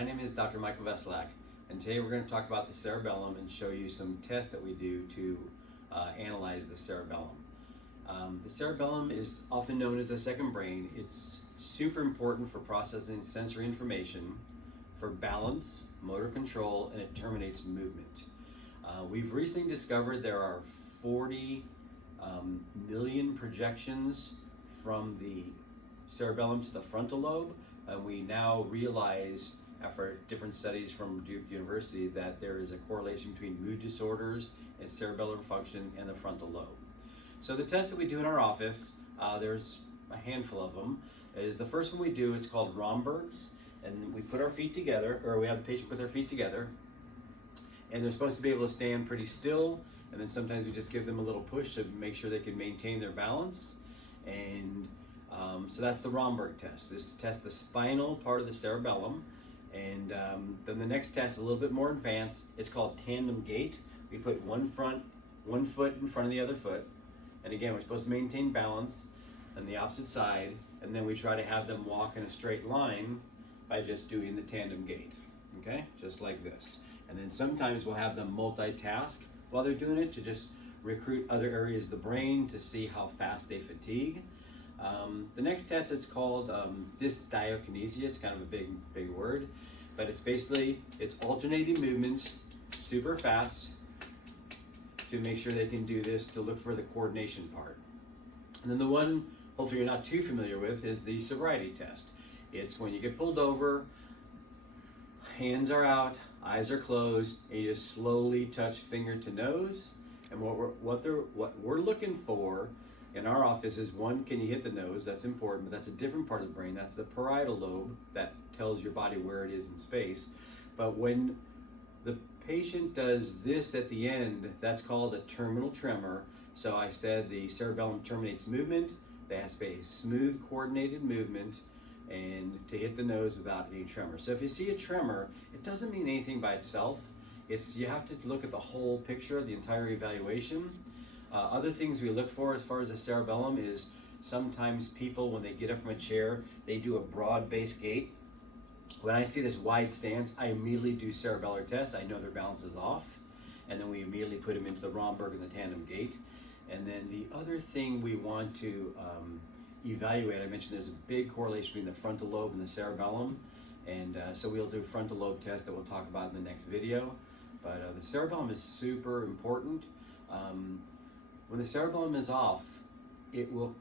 My name is Dr. Michael Veselak, and today we're going to talk about the cerebellum and show you some tests that we do to analyze the cerebellum. The cerebellum is often known as the second brain. It's super important for processing sensory information, for balance, motor control, and it terminates movement. We've recently discovered there are 40 million projections from the cerebellum to the frontal lobe. We now realize, after different studies from Duke University, that there is a correlation between mood disorders and cerebellar function and the frontal lobe. So the test that we do in our office, there's a handful of them, is the first one we do. It's called Romberg's, and we put our feet together, or we have the patient put their feet together, and they're supposed to be able to stand pretty still, and then sometimes we just give them a little push to make sure they can maintain their balance. And so that's the Romberg test. This tests the spinal part of the cerebellum. And then the next test, a little bit more advanced, it's called tandem gait. We put one foot in front of the other foot. And again, we're supposed to maintain balance on the opposite side. And then we try to have them walk in a straight line by just doing the tandem gait. Okay, just like this. And then sometimes we'll have them multitask while they're doing it to just recruit other areas of the brain to see how fast they fatigue. The next test, it's called dysdiakinesia. It's kind of a big word, but it's alternating movements super fast to make sure they can do this, to look for the coordination part. And then the one hopefully you're not too familiar with is the sobriety test. It's when you get pulled over, hands are out, eyes are closed, and you just slowly touch finger to nose. And what we're looking for in our office is, one, can you hit the nose? That's important, but that's a different part of the brain. That's the parietal lobe that tells your body where it is in space. But when the patient does this at the end, that's called a terminal tremor. So I said the cerebellum terminates movement. There has to be a smooth, coordinated movement, and to hit the nose without any tremor. So if you see a tremor, it doesn't mean anything by itself. You have to look at the whole picture, the entire evaluation. Other things we look for as far as the cerebellum is sometimes people, when they get up from a chair, they do a broad base gait. When I see this wide stance, I immediately do cerebellar tests. I know their balance is off. And then we immediately put them into the Romberg and the tandem gait. And then the other thing we want to evaluate, I mentioned there's a big correlation between the frontal lobe and the cerebellum. And so we'll do frontal lobe tests that we'll talk about in the next video. But the cerebellum is super important. When the cerebellum is off, it will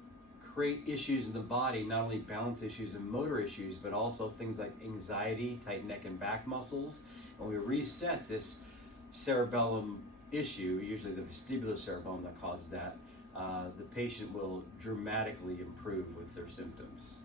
create issues in the body, not only balance issues and motor issues, but also things like anxiety, tight neck and back muscles. And we reset this cerebellum issue, usually the vestibular cerebellum that causes that, the patient will dramatically improve with their symptoms.